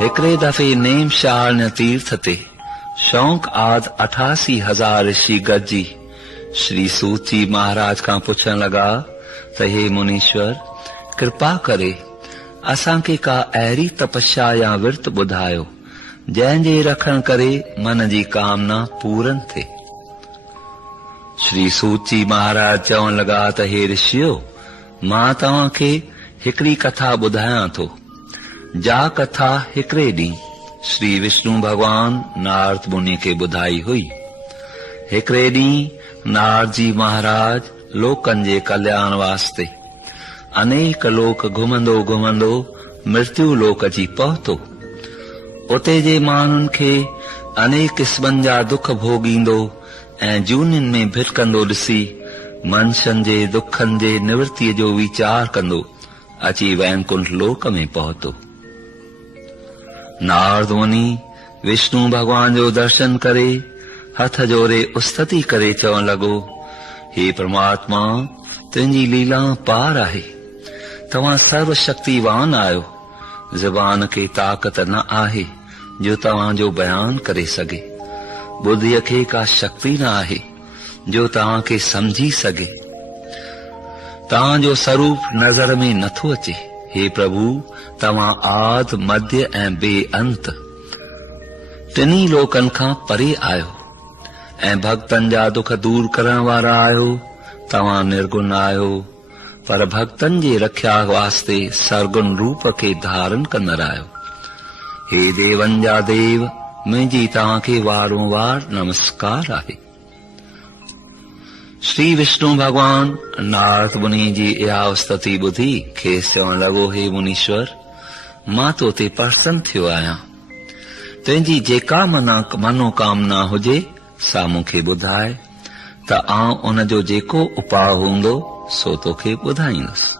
हिकड़े दफ़े नेमशाल तीर्थ ते शौंक आद 88,000 ऋषि गॾिजी श्री सूत जी महाराज खां पुछण लगा त हे मुनीश्वर, कृपा करे असांखे का अहिड़ी तपस्या या विर्त ॿुधायो जंहिंजे रखण करे मन जी कामना पूरन थे। श्री सूत जी महाराज चवण लगा त हे ऋषियो, मां तव्हांखे हिकड़ी कथा ॿुधायां थो। जा कथा हिकड़े ॾींहुं श्री विष्णु भगवान नारद मुनि खे ॿुधाई हुई। हिकड़े ॾींहुं नारद जी महाराज लोकन जे कल्याण वास्ते अनेक लोक घुमंदो घुमंदो मृत्यु लोक जी पहुतो। उते जे माण्हुनि खे अनेक क़िस्मनि जा दुख भोगींदो ऐं जूनिन में भिटकंदो ॾिसी मनुष्यनि जे दुखनि जे निवृत्तीअ जो वीचार कंदो अची वैकुंठ लोक में पहुतो। नारद मुनि विष्णु भगवान जो दर्शन करे हथ जोड़े उस्तति करे चवण लगो, हे परमात्मा, तुंहिंजी लीला पार आहे। तव्हां सर्वशक्तिवान आहियो। ज़बान खे ताक़त न आहे जो तव्हां जो बयान करे सघे। बुद्धीअ खे का शक्ति न आहे जो तव्हां खे समझी सघे। तव्हां जो स्वरूप नज़र में नथो अचे। हे प्रभु, तव्हां आद मध्य ऐं बेअंत टिनी लोकनि खां परे आहियो ऐं भक्तनि जा दुख दूर करण वारा आहियो। तव्हां निर्गुण आहियो, पर भक्तनि जे रख्या वास्ते सरगुण रूप खे धारण कंदड़ आहियो। हे देवन जा देव, मुंहिंजी तव्हांखे वारों वार नमस्कार आहे। श्री विष्णु भगवान नारद मुनि जी इहा स्तुति ॿुधी खेसि चवण लॻो, हे मुनीश्वर, मां तो ते प्रसन्न थियो आहियां। तुंहिंजी जेका मनोकामना हुजे सा मूंखे ॿुधाए त आउं उन जो जेको उपाय हूंदो सो तोखे ॿुधाईंदुसि।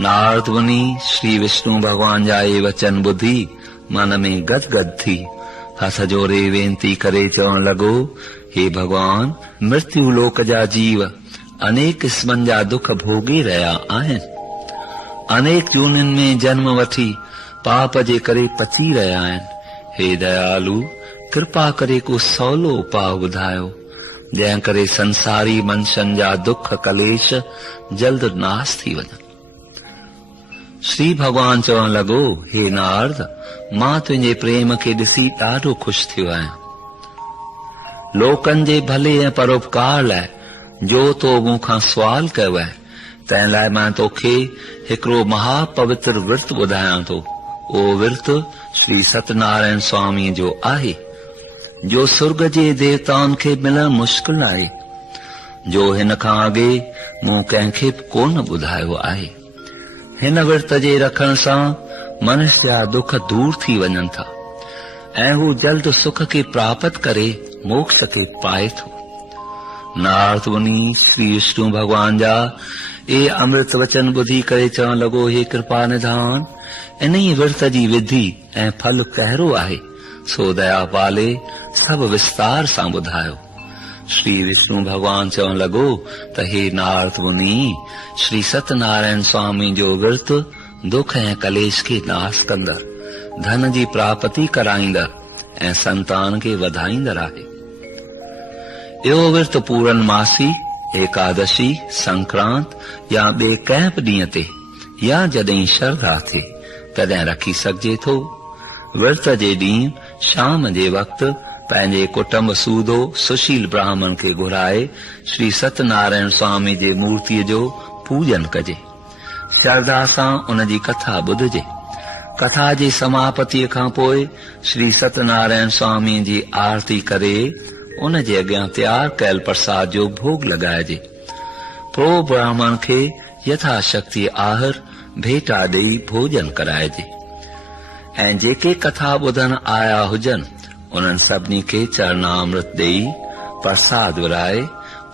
नारद मुनि श्री विष्णु भगवान जा ये वचन ॿुधी मन में गदगद थी हथ जोड़े वेनती करे चवण लॻो, हे भगवान, मृत्यु लोक जा जीव अनेक क़िस्मनि जा दुख भोगी रहिया आहिनि। अनेक जूनिन में जन्म वठी पाप जे करे पची रहिया आहिनि। हे दयालु, कृपा करे को सवलो उपाय ॿुधायो जंहिं करे संसारी मनुष्यनि जा दुख कलेश जल्द नाश थी वञनि। श्री भगवान चवण लॻो, हे नारद, मां तुंहिंजे प्रेम खे ॾिसी ॾाढो ख़ुशि थियो आहियां। लोकनि जे भले ऐं परोपकार लाइ जो तो मूंखां सुवाल कयो आहे, तंहिं लाइ मां तोखे हिकिड़ो महापवित्र विर्त ॿुधायां थो। उहो विर्त श्री सत्यनारायण स्वामी जो आहे, जो सुर्ग जे देवताउनि खे मिलण मुश्किल आहे, जो हिन खां अॻे मूं कंहिंखे कोन ॿुधायो आहे। हिन विर्त जे रखण सां मनुष्य जा दुख दूर थी वञनि था ऐं हू जल्द सुख खे प्राप्त करे मोक्ष खे पाए थो। नारद मुनि श्री विष्णु भगवान जा ए अमृत वचन ॿुधी करे चवण लॻो, हे कृपा निधान, इन्ही विर्त जी विधि ऐं फल कहिड़ो आहे सो दया पाले सभु विस्तार सां ॿुधायो। श्री विष्णु भगवान चवण लॻो त हे नारद मुनि, श्री सत्यनारायण स्वामी जो विर्त दुख ऐं कलेश खे नाश कंदड़, धन जी प्राप्ति कराईंदड़ ऐं संतान खे वधाईंदड़ आहे। इहो विर्त पूरनमासी, एकादशी, संक्रांत या ॿिए कंहिं बि ॾींहं ते या जॾहिं श्रद्धा थे तॾहिं रखी सघिजे थो। विर्त जे ॾींहुं शाम जे वक़्तु पंहिंजे कुटुंब सूदो सुशील ब्राह्मण खे घुराए श्री सत्यनारायण स्वामी जे मूर्तिअ जो पूजन कजे। श्रद्धा सां उन जी कथा ॿुधजे। कथा जी समापतिअ खां पोइ श्री सत्यनारायण स्वामी जी आरती करे उन जे अॻियां तयार कयल प्रसाद जो भोग लॻाइजे। पोइ ब्राह्मण खे यथाशक्ति आहर भेटा ॾेई भोजन कराइजे ऐं जेके कथा ॿुधण आया हुजनि उन्हनि सभिनी खे चरणामृत ॾेई प्रसाद विराए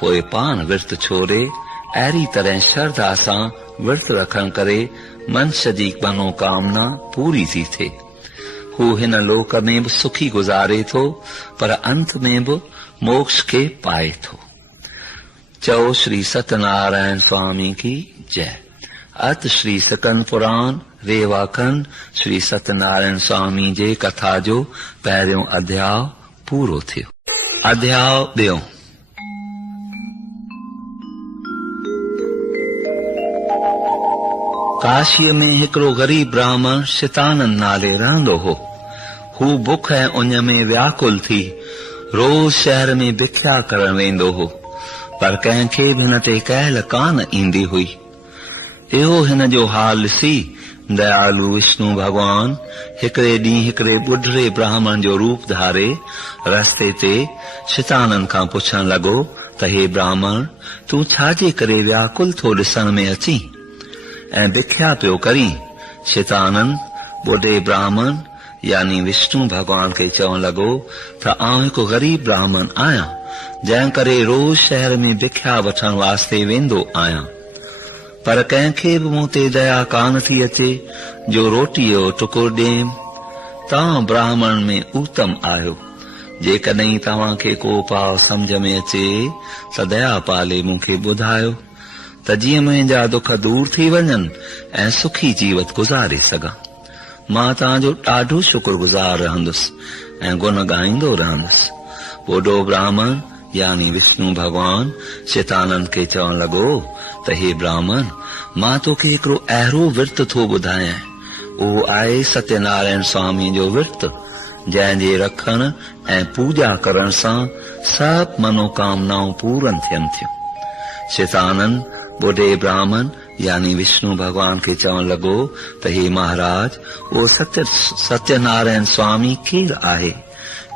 पोइ पान विर्त छोड़े अहिड़ी तरह श्रद्धा सां विर्त रखण करे मनुष्य जी मनोकामना पूरी थी थिए। हू हिन लोक में बि सुखी गुज़ारे थो पर अंत में बि मोक्ष खे पाए थो। चओ श्री सत्यनारायण स्वामी की जय। अत श्री सकन पुराण रेवाखंड श्री सत्यनारायण स्वामी जे कथा जो पहिरियों अध्याय पूरो थियो। अध्याय ॿियों। काशीअ में हिकिड़ो गरीब ब्राह्मण शतानंद नाले रहंदो हो। हू बुख ऐं उञ में व्याकुल थी रोज शहर में भिख्या करण वेंदो हो, पर कंहिंखे बि हिन ते कहल कान ईंदी हुई। इहो हिन जो हाल ॾिसी दयालु विष्णु भगवान हिकिड़े ॾींहुं हिकिड़े ॿुढड़े ब्राह्मण जो रूप धारे रस्ते ते शतानंद खां पुछण लॻो त हे ब्राह्मण, तूं छाजे करे व्याकुल थो ॾिसण में अची ऐं भिख्या पियो करीं? शतानंद ॿुढे ब्राह्मण यानी विष्णु भगवान खे चवण लॻो त आउं हिकु गरीब ब्राह्मण आहियां, जंहिं करे रोज शहर में भिख्या वठण वास्ते वेंदो आहियां, पर कंहिंखे बि मूं ते दया कान थी अचे जो रोटीअ जो टुकुर ॾियमि। तव्हां ब्राह्मण में उत्तम आहियो। जेकॾहिं तव्हांखे को पाव सम्झ में अचे त दया पाले मूंखे ॿुधायो त जीअं मुंहिंजा दुख दूर थी वञनि ऐं सुखी जीवत गुज़ारे सघां। मां तव्हांजो ॾाढो शुक्रगुज़ार रहंदुसि ऐं गुण ॻाईंदो रहंदुसि। ॿुढो ब्राह्मण यानी विष्णु भगवान शतानंद खे चवण लॻो त हे ब्राह्मण, मां तोखे हिकिड़ो अहिड़ो विर्त थो ॿुधायां, उहो आहे सत्यनारायण स्वामी जो विर्त, जंहिंजे रखण ऐं पूजा करण सां सभु मनोकामनाऊं पूरन थियनि थियूं। शतानंद ॿुढे ब्राह्मण यानी विष्णु भगवान खे चवण लॻो त हे महाराज, उहो सत्यनारायण स्वामी केरु आहे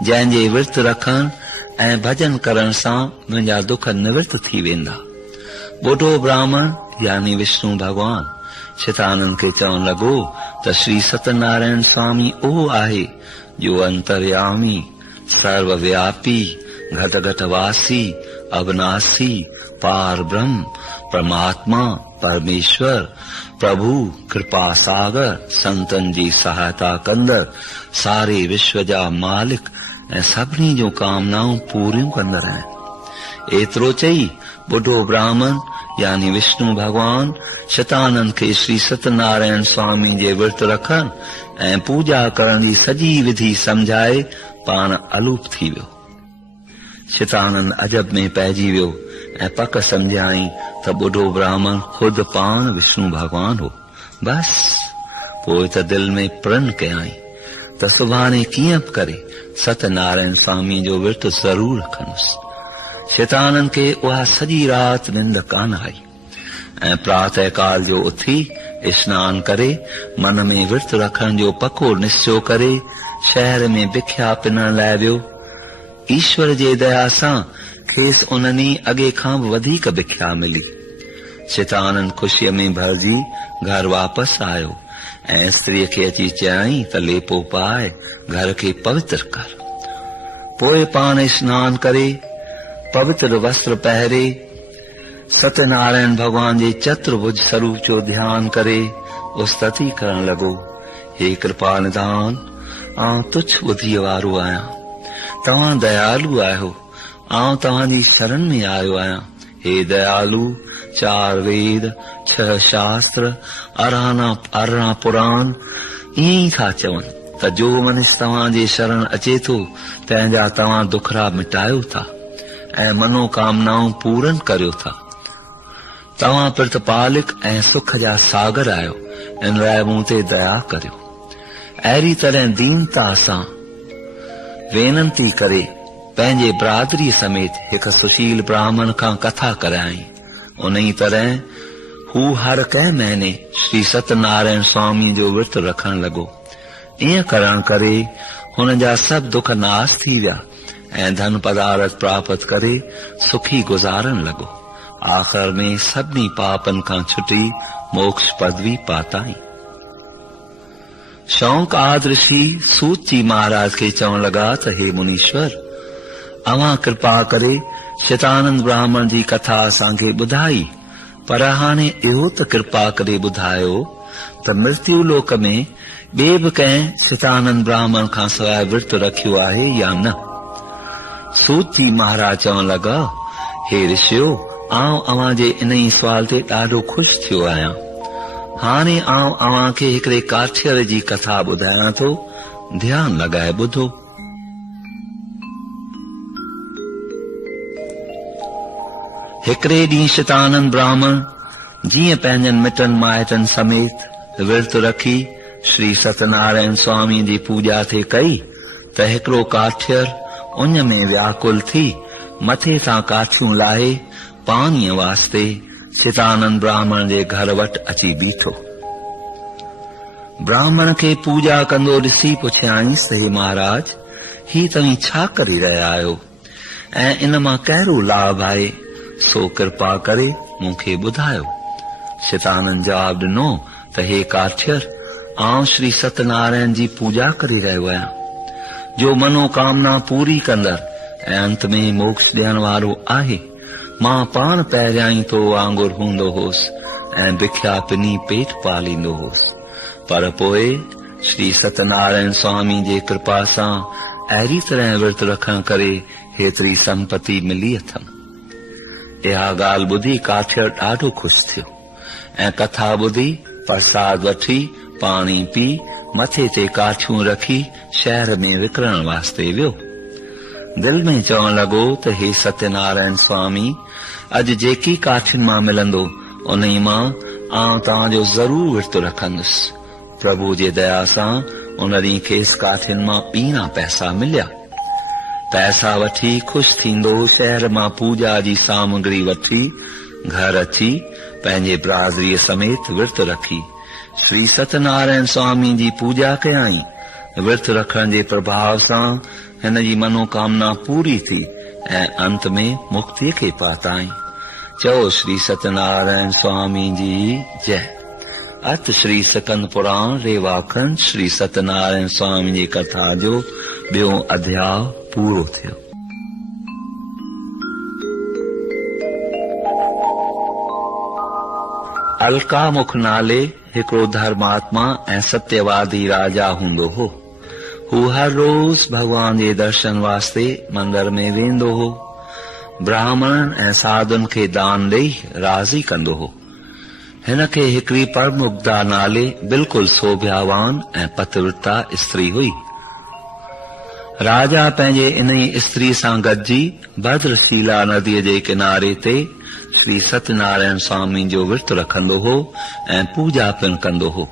जंहिंजे विर्त रखण ऐं भजन करण सां मुंहिंजा दुख निवृत्त थी वेंदा? ॿुढो ब्राह्मण यानी विष्णु भगवान शतानंद खे चवण लॻो त श्री सत्यनारायण स्वामी उहो आहे जो अंतर्यामी, सर्वव्यापी, घट घट वासी, अविनाशी, पार ब्रह्म, परमात्मा, परमेश्वर, प्रभु, कृपा सागर, संतन जी सहायता कंदड़, सारे विश्व जा मालिक ऐं सभिनी जूं कामनाऊं पूरियूं कंदड़ आहिनि। एतिरो चई ॿुढो ब्राह्मण यानी विष्णु भगवान शतानंद खे श्री सत्यनारायण स्वामी जे विर्त रखण ऐं पूजा करण जी सॼी विधि समझाए पाण अलूप थी वियो। शतानंद अजब में पइजी वियो ऐं पक समझाई त ॿुढो ब्राह्मण खुद पाण विष्णु भगवान हो। बस पोइ त दिल में प्रण कयाई त सुभाणे कीअं बि करे सत्यनारायण स्वामी जो विर्त ज़रूर रखंदुसि। शतानंद खे उहा सॼी राति निंड कान आई ऐं प्रातः काल जो उथी स्नान करे मन में विर्त रखण जो पको निश्चय करे शहर में भिख्या पिनण लाइ वियो। ईश्वर जे दया सां खेसि उन ॾींहुं अॻे खां बि वधीक भिख्या मिली। शतानंद ख़ुशीअ में भरिजी घर वापसि आयो ऐं स्त्रीअ खे अची चयाईं त लेपो पाए घर खे पवित्र कर। पोइ पाण स्नान करे पवित्र वस्त्र पहिरे सत्यनारायण भगवान जे चतुर्भुज स्वरूप जो ध्यान करे उस्तति करण लॻो। हे कृपा निधान, आउं तुच्छ ॿुद्धीअ वारो आहियां, तव्हां दयालु आहियो, आउं तव्हांजी शरण में आयो आहियां। हे दयालु, 4 वेद, 6 शास्त्र, 18 पुराण ईअं ई था चवनि त जो मनुष्य तव्हांजे शरण अचे थो तंहिंजा तव्हां दुखड़ा मिटायो था ऐं मनोकामनाऊं पूरन करियो था। तव्हां प्रतिपालक ऐं सुख जा सागर आहियो, इन लाइ मूं ते दया करियो। अहिड़ी तरह दीनता सां वेनती करे पंहिंजे बिरादरी समेत हिकु सुशील ब्राह्मण खां कथा कराई। उन ई तरह हू हर कंहिं महीने श्री सत्यनारायण स्वामी जो विर्त रखण लॻो। ईअं करण करे हुन जा सभु दुख नाश थी विया ऐं धन पदार्थ प्राप्त करे सुखी गुज़ारण लॻो। आख़िर में सभिनी पापनि खां छुटी मोक्ष पदवी पाताई। शौंक आदृशी सूत जी महाराज खे चवण लॻा त हे मुनीश्वर, अवां कृपा करे शतानंद ब्राह्मण जी कथा असांखे ॿुधाई, पर हाणे इहो त कृपा करे ॿुधायो त मृत्यु लोक में ॿिए बि कंहिं शतानंद ब्राह्मण खां सवाइ विर्त रखियो आहे या न? सूत जी महाराज चवण लॻा, हे ऋषियो, आउं अव्हां जे इन ई सुवाल ते ॾाढो ख़ुशि थियो आहियां। हाणे आउं अव्हां खे हिकिड़े काठियर जी कथा ॿुधायां थो, ध्यानु लॻाए ॿुधो। हिकिड़े ॾींहुं शतानंद ब्राह्मण जीअं पंहिंजनि मिटनि माइटनि समेत विर्त रखी श्री सत्यनारायण स्वामी जी पूजा थे कई त हिकिड़ो काठियर उन में व्याकुल थी मथे सां काठियूं लाहे पाणीअ वास्ते शतानंद ब्राह्मण जे घर वटि अची बीठो। ब्राह्मण खे पूजा कंदो ॾिसी पुछियाईंसि त हे महाराज, ही तव्हीं छा करे रहिया आहियो ऐं इन मां कहिड़ो लाभ आहे, सो कृपा करे मूंखे ॿुधायो। शतानंद जवाब ॾिनो त हे काठियर, आउं श्री सत्यनारायण जी पूजा करे रहियो आहियां, जो मनोकामना पूरी कंदड़ ऐं अंत में मोक्ष ॾियण वारो आहे। मां पाण पहिरियां ई तो वांगुरु हूंदो होसि ऐं बिख्या पिनी पेट पालींदो होसि, पर पोइ श्री सत्यनारायण स्वामी जे कृपा सां अहिड़ी तरह विर्त रखण करे हेतिरी संपत्ति मिली अथमि। इहा ॻाल्हि ॿुधी काठियर ॾाढो ख़ुशि थियो ऐं कथा ॿुधी प्रसाद वठी पाणी पी मथे ते काठियूं रखी शहर में विकिरण वास्ते वियो। दिल में चवण लॻो त हे सत्यनारायण स्वामी, अॼु जेकी काठियुनि मां मिलंदो उन मां आउं तव्हांजो ज़रूर विर्त रखंदुसि। प्रभु जे दया सां उन ॾींहुं खेसि काठियुनि मां ॿीणा पैसा मिलिया। पैसा वठी ख़ुशि थींदो शहर मां पूजा जी सामग्री वठी घर अची पंहिंजे बिरादरीअ समेत विर्त रखी श्री सत्यनारायण स्वामी जी पूजा कयाई। विर्त रखण जे प्रभाव सां हिन जी मनोकामना पूरी थी ऐं अंत में मुक्ति खे पाताई। चओ श्री सत्यनारायण स्वामी जी जय। अर्थ श्री सकंद पुराण रेवाखंड श्री सत्यनारायण स्वामी जी कथा जो ॿियो अध्याय पूरो थियो। अलकामुख नाले हिकिड़ो धर्मात्मा ऐं सत्यवादी राजा हूंदो हो। हू हर रोज भगवान जे दर्शन वास्ते मंदिर में वेंदो हो। ब्राह्मण ऐं साधुनि खे दान ॾेई राज़ी कंदो हो। हिन खे हिकिड़ी परमुग्धा नाले बिल्कुलु सोभ्यावान ऐं पतिव्रता स्त्री हुई। राजा पंहिंजे इन स्त्री सां गॾिजी भद्रशीला नदीअ जे किनारे ते श्री सत्यनारायण स्वामी जो विर्त रखंदो हो ऐं पूजा पिणु कंदो हो।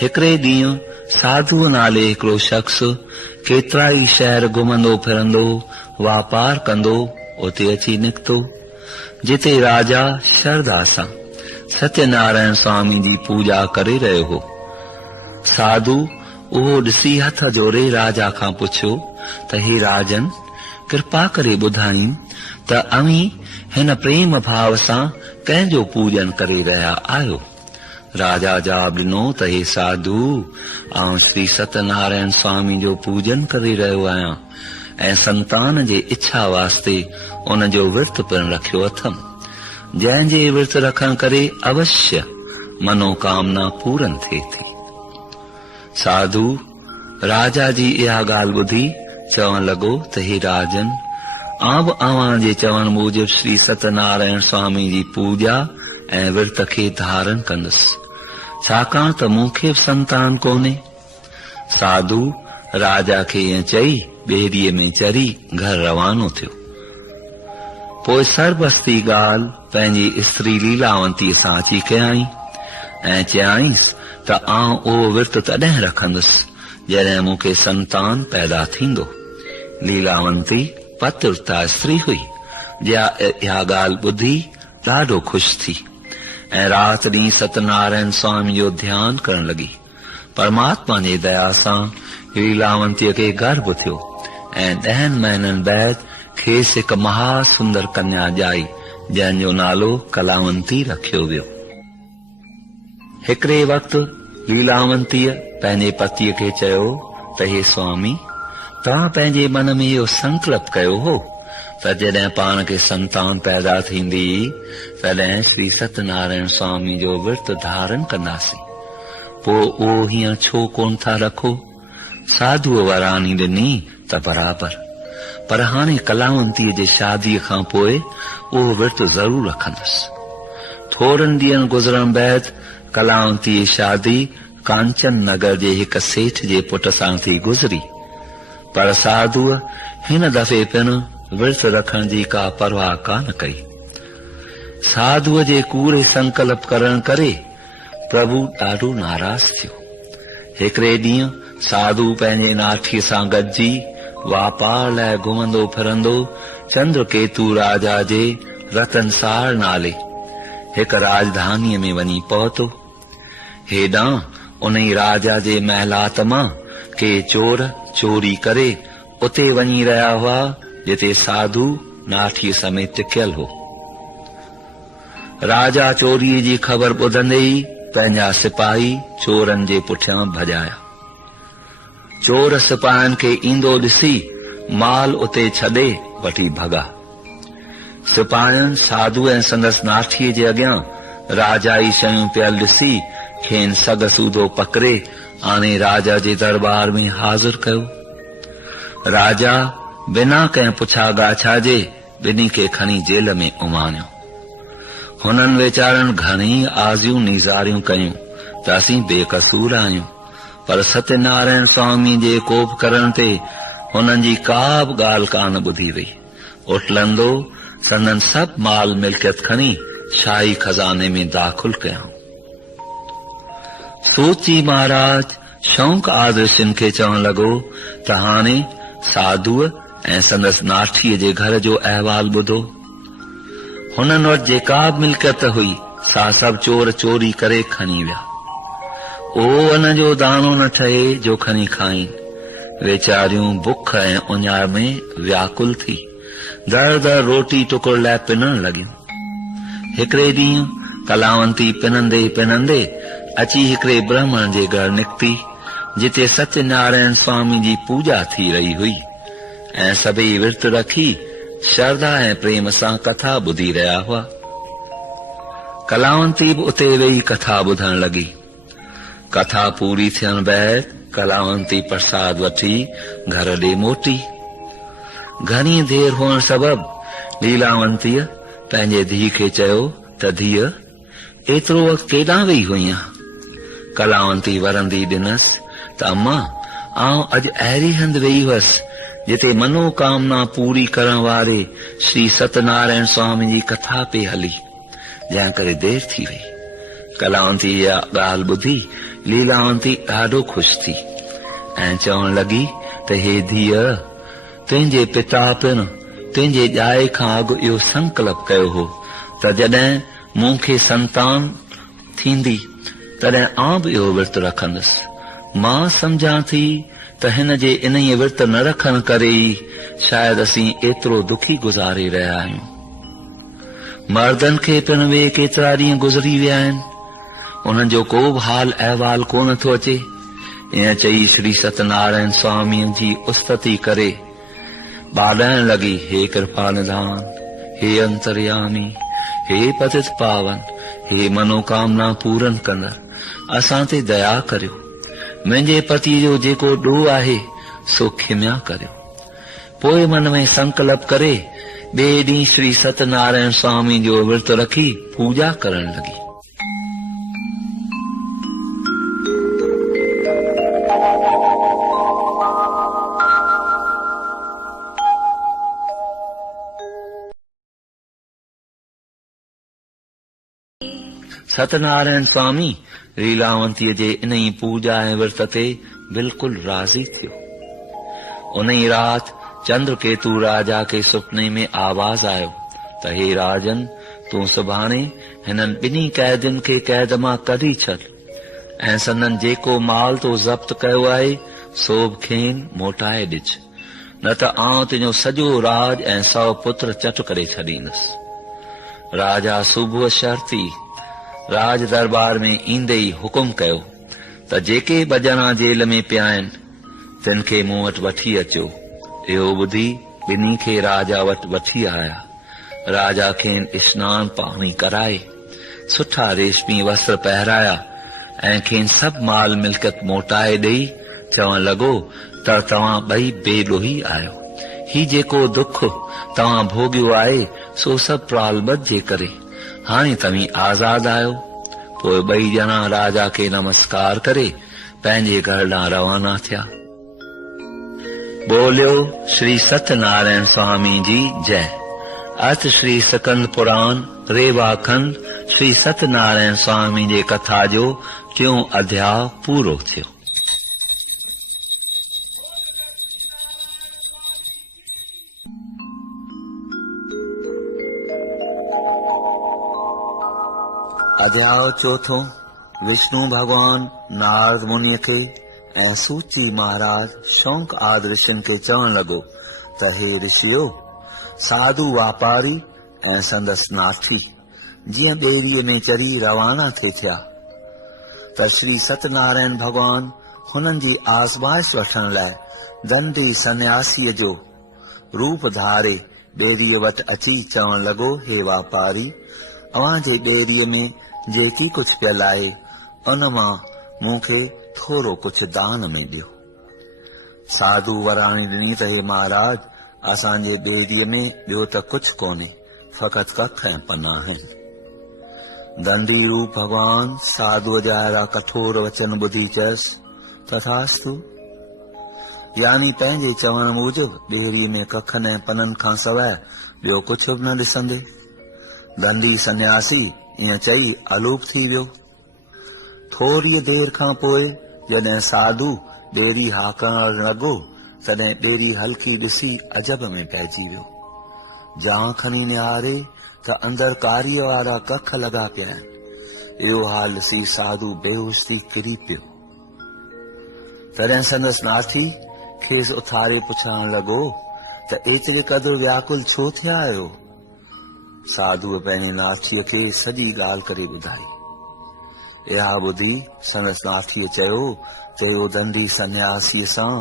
हिकिड़े ॾींहुं साधुअ नाले हिकिड़ो शख्स केतिरा ई शहर घुमंदो फिरंदो वापार कंदो उते अची निकितो, जिते राजा श्रद्धा सां सत्यनारायण स्वामी जी पूजा करे रहियो हो। साधु उहो ॾिसी हथ जोड़े राजा खां पुछियो त हे राजन, कृपा करे ॿुधाईं त अव्हीं हिन प्रेम भाव सां कंहिंजो पूजन करे रहिया आहियो। राजा जवाब ॾिनो त हे साधु, आउं श्री सत्यनारायण स्वामी जो पूजन करे रहियो आहियां ऐं संतान जे इच्छा वास्ते उन जो विर्त पिणु रखियो अथमि, जंहिंजे विर्त रखण करे अवश्य मनोकामना पूरन थिए थी। साधु राजा जी इहा ॻाल्हि ॿुधी चवण लॻो त हे राजन, आउं बि अव्हां जे चवण मूजिब श्री सत्यनारायण स्वामी जी पूजा ऐं विर्त खे धारण कंदुसि, छाकाणि त मूंखे संतान कोन्हे। साधु राजा खे ईअं चई ॿेड़ीअ में चढ़ी घर रवानो थियो। पोइ सरबस्ती ॻाल्हि पंहिंजी स्त्री लीलावंतीअ सां अची कयाई ऐं चयाईंसि त आउं उहो विर्त तॾहिं रखंदुसि जॾहिं मूंखे संतान पैदा थींदो। लीलावंती पतिव्रता स्त्री हुई। इहा ॻाल्हि ॿुधी ॾाढो ख़ुशि थी ऐं राति ॾींहुं सत्यनारायण स्वामी जो ध्यानु करण लॻी। परमात्मा जी दया सां लीलावंतीअ खे गर्भ थियो ऐं 10 महीननि बैदि खेसि हिकु महासुंदर कन्या ॼाई, जंहिंजो नालो कलावंती रखियो वियो। हिकिड़े वक़्तु लीलावंतीअ पंहिंजे पतीअ खे चयो त हे स्वामी, तव्हां पंहिंजे मन में इहो संकल्प कयो हो त जॾहिं पाण खे संतान पैदा थींदी तॾहिं श्री सत्यनारायण स्वामी जो विर्त धारण कंदासीं। पोइ उहो हीअं छो कोन था रखो? साधुअ वरानी ॾिनी त बराबर, पर हाणे कलावंतीअ जे शादीअ खां पोइ उहो विर्त ज़रूर रखंदुसि। थोरनि ॾींहंनि गुज़रण बैदि कलावंती जी शादी कांचन नगर जे हिक सेठ जे पुट सां थी गुज़री, पर साधुअ हिन दफ़े पिणु विर्त रखण जी का परवाह कान कई। साधुअ जे कूड़े संकल्प करण करे प्रभु ॾाढो नाराज़ थियो। हिकिड़े ॾींहुं साधु पंहिंजे नाठीअ सां गॾिजी वापार लाइ घुमंदो फिरंदो चंद्रकेतु राजा जे रतनसार नाले हिक राजधानीअ में वञी पहुतो। हेॾां उन राजा जे महलात मां के चोर चोरी करे उते वञी रहिया हुआ जिते साधु नाठीअ समेत टिकियल हो। राजा चोरीअ जी ख़बर ॿुधंदे ई पंहिंजा सिपाही चोरनि जे पुठियां भॼाया। चोर सिपाहियुनि खे ईंदो ॾिसी माल उते छॾे वठी भॻा। सिपाहियुनि साधु ऐं संदसि नाठीअ जे अॻियां राजाई शयूं पियल ॾिसी खेनि सग सूधो पकड़े आणे राजा जे दरबार में हाज़िर कयो। राजा बिना कंहिं पुछा ॻाछा जे ॿिन्ही खे खणी जेल में उमाणियो। हुननि वीचारनि घणी आज़ियूं नीज़ारियूं कयूं त असीं बेकसूर आहियूं, पर सत्यनारायण स्वामी जे कोप करण ते हुननि जी का बि ॻाल्हि कान ॿुधी वई। उटलंदो संदन सभु माल मिल्कियत खणी शाही खज़ाने में दाख़िल कयाऊं। सोची महाराज शौक़ आदर्शन खे चवण लॻो त हाणे साधुअ ऐं संदसि नाठीअ जे घर जो अहवाल ॿुधो। हुननि वटि जेका बि मिल्कियत हुई सा सभु चोर चोरी करे खणी विया। ओ अन जो दाणो न ठहे जो खणी खाइनि। वेचारियूं बुख ऐं उञार में व्याकुल थी दर दर रोटी टुकुर लाइ पिनण लॻियूं। हिकिड़े ॾींहुं कलावंती पिनंदे पिनंदे अची हिकिड़े ब्राह्मण जे घर निकिती जिते सत्यनारायण स्वामी जी पूजा थी रही हुई ऐं सभई विर्त रखी श्रद्धा ऐं प्रेम सां कथा ॿुधी रहिया हुआ। कलावंती बि उते वेही कथा ॿुधण लॻी। कथा पूरी थियण बैदि कलावंती प्रसाद वठी घर ॾे मोटी। घणी देर हुअण सबबि लीलावंतीअ पंहिंजे धीउ खे चयो त धीअ एतिरो वक़्तु केॾां वेही हुईं? कलावंती वरंदी ॾिनसि त अम्मा आउं अॼु अहिड़ी हंधि वेही हुअसि जिते मनोकामना पूरी करण वारे श्री सत्यनारायण स्वामी जी कथा पे हली, जंहिं करे देर थी वई। कलावंती इहा ॻाल्हि ॿुधी लीलावंती ॾाढो ख़ुशि थी ऐं चवण लॻी त हे धीअ, तुंहिंजे पिता पिणु तुंहिंजे ॼाए खां अॻु इहो संकल्प कयो हो त जॾहिं मूंखे संतान थींदी तॾहिं आउं बि इहो विर्त रखंदुसि। मां सम्झां थी त हिन जे इन विर्त न रखण करे ई शायदि असीं एतिरो दुखी गुज़ारे रहिया आहियूं। मर्दनि खे पिणु वे केतिरा ॾींहं गुज़री विया आहिनि, उन्हनि जो को बि हाल अहवाल कोन थो अचे। ईअं चई श्री सत्यनारायण स्वामीअ जी उस्तति करे ॿाॾाइण लॻी, हे कृपा निधान, हे अंतर्यामी, हे पतित पावन, हे मनोकामना पूरन कंदड़, असां ते दया करियो। मुंहिंजे पति जो जेको ॾोह आहे सो खिमिया करियो। पोइ मन में संकल्प करे ॿिए ॾींहुं श्री सत्यनारायण स्वामी जो विर्त रखी पूजा करण लॻी। सत्यनारायण स्वामी लीलावंतीअ जे इन ई पूजा ऐं विर्त ते बिल्कुलु राज़ी थियो। उन ई राति चंद्रकेतु राजा खे सुपने में आवाज़ आयो त हे राजन, तूं सुभाणे हिननि ॿिन्ही कैदियुनि खे कैद मां कढी छॾ ऐं संदन जेको माल तो ज़ब्त कयो आहे सो बि खेनि मोटाए ॾिज, न त आउं तुंहिंजो सॼो राज ऐं 100 पुत्र चट करे छॾींदुसि। राजा सुबुह शर्ती राज दरबार में ईंदे ई हुकुम कयो त जेके ॿ जेल में पिया आहिनि तिन खे मूं वटि वठी अचो। इहो ॿुधी ॿिन्ही खे राजा वटि वठी आया। राजा खेनि स्नान पाणी कराए सुठा रेशमी वस्त्र पहिराया ऐं खेनि सभु माल मिल्कियत मोटाए ॾेई चवण लॻो त तव्हां ॿई बेॾोही आहियो। ही जेको दुख तव्हां भोगियो आहे सो सभु प्रालबत जे करे। हाणे तव्हीं आज़ाद आहियो। पोइ ॿई ॼणा राजा खे नमस्कार करे पंहिंजे घर ॾांहुं रवाना थिया। बोलियो श्री सत्यनारायण स्वामी जी जय। अर्थ श्री स्कंद पुराण रेवा खंड श्री सत्यनारायण स्वामी जे कथा जो 3 अध्याय पूरो थियो। अध्याय 4 विष्णु भगवान नारद मुनि खे ऐं सूची महाराज शौंक आदि ऋषियुनि खे चवण लॻो त हे ऋषियो, साधु वापारी ऐं संदसि नाठी जीअं ॿेड़ीअ में चढ़ी रवाना थे थिया त श्री सत्यनारायण भगवान हुननि जी आज़माइश वठण लाइ दंडी सन्यासीअ जो रूप धारे ॿेड़ीअ वटि अची चवण लॻो, हे वापारी, अव्हां जे ॿेड़ीअ में जेकी कुछ पियल आहे उन मां मूंखे थोरो कुछ दान में ॾियो। साधु वराणी ॾिनी त हे महाराज, असांजे ॿेड़ीअ में ॿियो त कुछ कोन्हे, फ़क़ति कख ऐं पना आहिनि। दंडी रूप भगवान साधुअ जा अहिड़ा कठोर वचन ॿुधी चयसि, तथास्तु। यानी पंहिंजे चवण मूजिब ॿेड़ीअ में कखनि ऐं पननि खां सवाइ ॿियो कुछ बि न ॾिसंदे दंडी सन्यासी ईअं चई अलूप थी वियो। थोरी देर खां पोइ जॾहिं साधु ॿेड़ी हाकण लॻो तॾहिं ॿेड़ी हल्की ॾिसी अजब में पइजी वियो। जां खणी निहारे त अंदरि कारीअ वारा कख लॻा पिया आहिनि। इहो हाल ॾिसी साधु बेहोश थी किरी पियो। तॾहिं संदसि नाठी खेसि उथारे पुछण लॻो त एतिरे क़दुरु व्याकुल छो थिया आहियो? साधुअ पंहिंजी नाठीअ खे सॼी ॻाल्हि करे ॿुधाई। इहा ॿुधी संदसि नाठीअ चयो त इहो दंडी सन्यासीअ सां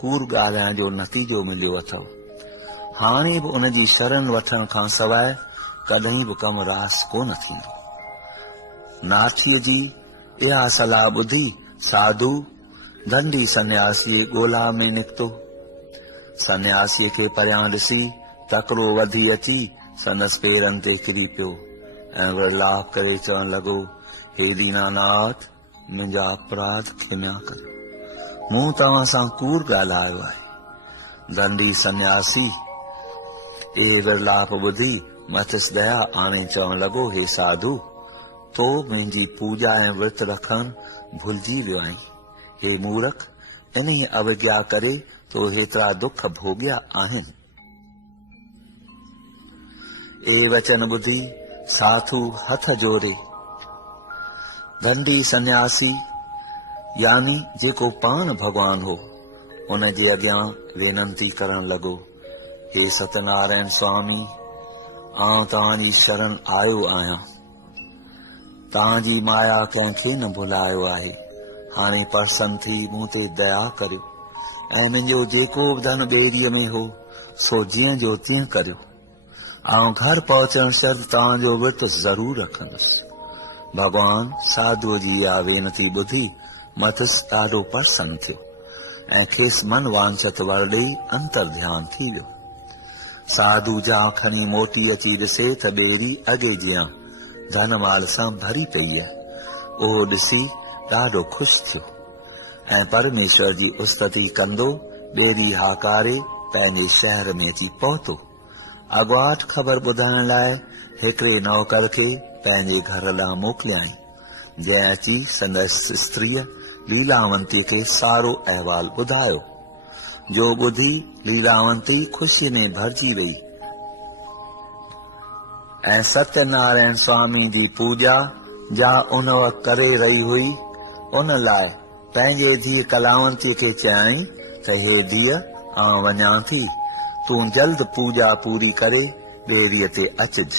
कूड़ ॻाल्हाइण जो नतीजो मिलियो अथव। हाणे बि उन जी शरण वठण खां सवाइ कॾहिं बि कमु रास कोन थींदो। नाठीअ जी इहा सलाह ॿुधी साधु दंडी सन्यासीअ ॻोल्हा में निकितो। सन्यासीअ खे परियां ॾिसी तकिड़ो वधी अची संदसि पेरनि ते किरी पियो ऐं विरलाप करे चवण लॻो, हे दीनानाथ, मुंहिंजा अपराध क्षमा करियो, मूं तव्हां सां कूड़ ॻाल्हायो आहे। दंडी सन्यासी इहे विरलाप ॿुधी मथिसि दया आणे चवण लॻो, हे साधु, तो मुंहिंजी पूजा ऐं विर्त रखणु भुलिजी वियो आहीं। हे मूर्ख, इन्ही अवज्ञा करे तो हेतिरा दुख भोॻिया आहिनि। ए वचन ॿुधी साधु हथ जोड़े दंडी सन्यासी यानी जेको पाण भगवान हो उन जे अॻियां वेनंती करण लॻो, हे सत्यनारायण स्वामी, आउं तव्हांजी शरण आयो आहियां। तव्हांजी माया कंहिंखे न भुलायो आहे। हाणे प्रसन्न थी मूं ते दया करियो ऐं मुंहिंजो जेको बि धन ॿेड़ीअ में हो सो जीअं जो तीअं करियो। आउं घर पहुचण शर्त तव्हांजो विर्त ज़रूर रखंदुसि। भगवान साधुअ जी इहा वेनती ॿुधी मथिसि ॾाढो प्रसन्न थियो ऐं खेसि मन वांछत वर ॾेई अंतर ध्यान थी वियो। साधु जा खणी मोटी अची ॾिसे त ॿेड़ी अॻे जियां धन माल सां भरी पई आहे। उहो ॾिसी ॾाढो ख़ुशि थियो ऐं परमेश्वर जी उस्तति कंदो ॿेड़ी हाकारे पंहिंजे शहर में अची पहुतो। अॻुवाट ख़बर ॿुधाइण लाइ हिकिड़े नौकर खे पंहिंजे घर ॾांहुं मोकिलियाई, जंहिं अची संदसि स्त्रीअ लीलावंतीअ खे सारो अहवाल ॿुधायो, जो ॿुधी लीलावंती ख़ुशीअ में भरिजी वई ऐं सत्यनारायण स्वामी जी पूजा जा उन वक़्तु करे रही हुई। उन लाइ पंहिंजे धीअ कलावंतीअ खे चयाईं त हे धीअ, आउं वञां थी, तूं जल्द पूजा पूरी करे ॿेड़ीअ ते अचिज।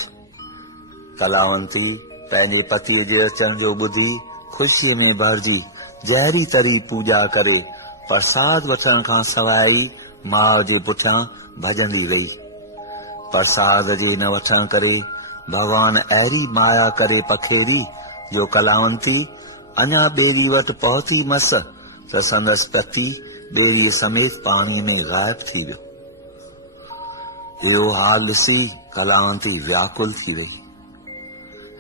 कलावंती पंहिंजे पतीअ जे अचण जो ॿुधी ख़ुशीअ में भरिजी जहिड़ी तरी पूजा करे प्रसाद वठण खां सवाइ माउ जे पुठियां भॼंदी रही। प्रसाद जे न वठण करे भगवान अहिड़ी माया करे पखेरी जो कलावंती अञा ॿेड़ी वटि पहुती मस त संदसि पति ॿेड़ीअ समेत पाणीअ में गायब थी वियो। इहो हाल ॾिसी कलावंती व्याकुल थी वई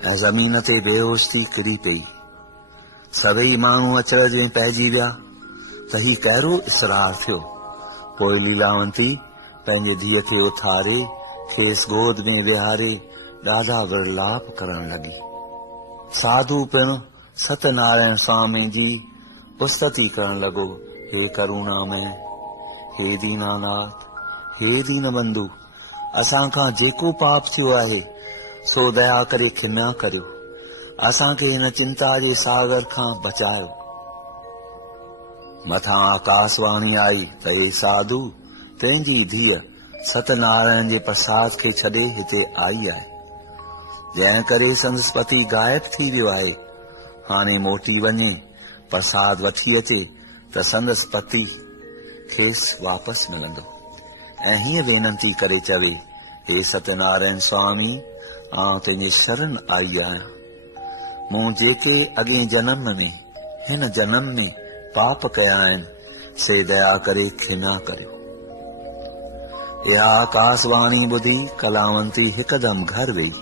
ऐं ज़मीन ते बेहोश थी किरी पई। सभई माण्हू अचरज में पइजी विया त ही कहिड़ो इसरार थियो। पोइ लीलावंती पंहिंजे धीअ खे उथारे खेसि गोद में विहारे ॾाढा विरलाप करण लॻी। साधू पिणु सत्यनारायण स्वामी जी उस्तति करण लॻो, हे करुणामय, हे दीनानाथ, हे दीनबंधु, असां खां जेको पाप थियो आहे सो दया करे खिना करियो, असांखे हिन चिंता जे सागर खां बचायो। मथां आकाशवाणी आई त हे साधु, तुंहिंजी धीअ सत्यनारायण जे प्रसाद खे छॾे हिते आई आहे, जंहिं करे संदसि पति गायब थी वियो आहे। हाणे मोटी वञे, प्रसाद वठी अचे त संदसि पति खेसि वापसि मिलंदो ऐं हीअं वेनती करे चवे, हे सत्यनारायण स्वामी, आउं तुंहिंजे शरण आई आहियां। मूं जेके अॻे जन्म में हिन जन्म में पाप कया आहिनि से दया करे खिना करियो। इहा आकाशवाणी ॿुधी कलावंती हिकदमि घर वेई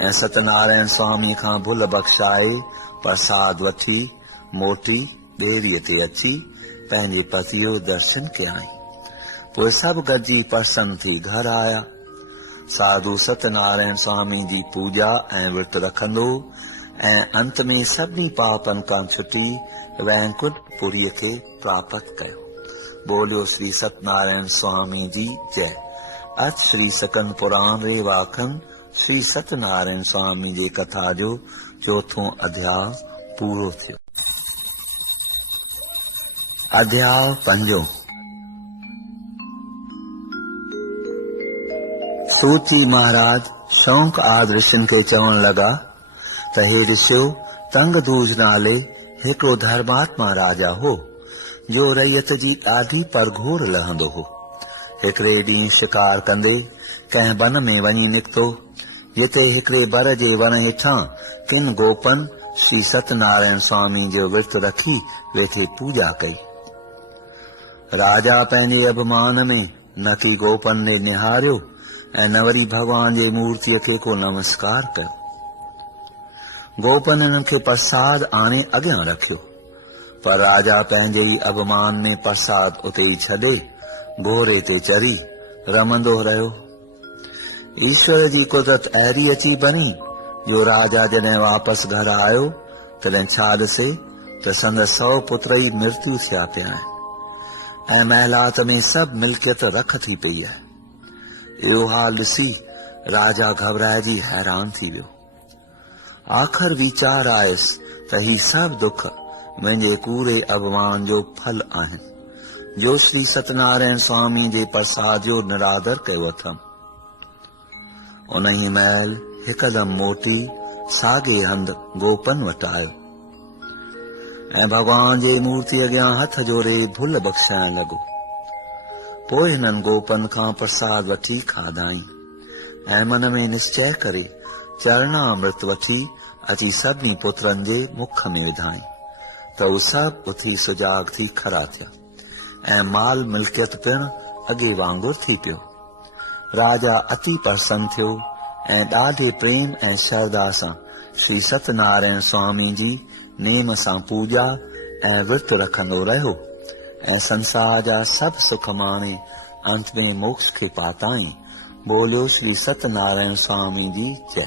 ऐं सत्यनारायण स्वामी खां भुल बख़्शाए प्रसाद वठी मोटी ॿेड़ीअ ते अची पंहिंजे पतिअ जो दर्शन कयाई। पोइ सभु गॾिजी प्रसन्न थी घर आया। साधु सत्यनारायण स्वामी जी पूजा ऐं विर्त रखंदो ऐं अंत में सभिनी पापनि खां छुटी वैकुंठपुरीअ खे प्राप्त कयो। बोलियो श्री सत्यनारायण स्वामी जी जय। अच श्री सकन पुराण रे वाखन श्री सत्यनारायण स्वामी जी कथा जो चौथों अध्याय पूरो थियो। अध्याय 5। सूची महाराज शौंक आदि ऋषियुनि खे चवण लॻा त हे ऋषियो, तंगदूज नाले हिकिड़ो धर्मात्मा राजा हो जो रैयत जी ॾाढी परघोर लहंदो हो। हिकिड़े ॾींहुं शिकार कंदे कंहिं वन में वञी निकितो, जिते हिकिड़े बर जे वण हेठां किन गोपन श्री सत्यनारायण स्वामी जो विर्त रखी वेठे पूजा कई। राजा पंहिंजे अभिमान में न की गोपन ने निहारियो ऐं न वरी भगवान जे मूर्तिअ खे को नमस्कार कयो। गोपन हिननि खे प्रसाद आणे अॻियां रखियो, पर राजा पंहिंजे ई अभिमान में प्रसाद उते ई छॾे घोड़े ते चढ़ी रमंदो रहियो। ईश्वर जी कुदरत अहिड़ी अची बनी जो राजा जॾहिं वापसि घर आयो तॾहिं छा ॾिसे त संदसि 100 पुत्र ई मृत्यु थिया पिया आहिनि ऐं महिलात में सभु मिल्कियत रख थी पई आहे। इहो हाल ॾिसी राजा घबराइजी हैरान थी वियो। आख़िर वीचार आयसि त ही सभु दुख मुंहिंजे कूड़े अभिमान जो फल आहिनि जो श्री सत्यनारायण स्वामी जे प्रसाद जो निरादर कयो अथमि। उन ई महिल हिकदमि मोटी साॻे हंधि गोपन वटि आयो ऐं भगवान जे मूर्ति अॻियां हथ जोड़े भुल बख़्शाइण लॻो। पोइ हिननि गोपन खां प्रसाद वठी खाधाई ऐं मन में निश्चय करे चरणामृत वठी अची सभिनी पुत्रनि जे मुख में विधाई त उहे सभु उथी सुजाग थी खड़ा थिया ऐं माल मिल्कियत पिणु अॻे वांगुरु थी पियो। राजा अति प्रसन्न थियो ऐं ॾाढे प्रेम ऐं श्रद्धा सां श्री सत्यनारायण स्वामी जी नेम सां पूजा ऐं विर्त रखंदो रहियो ऐं संसार जा सभु सुख माणे अंत में मोक्ष खे पाताई। बोलियो श्री सत्यनारायण स्वामी जी जय।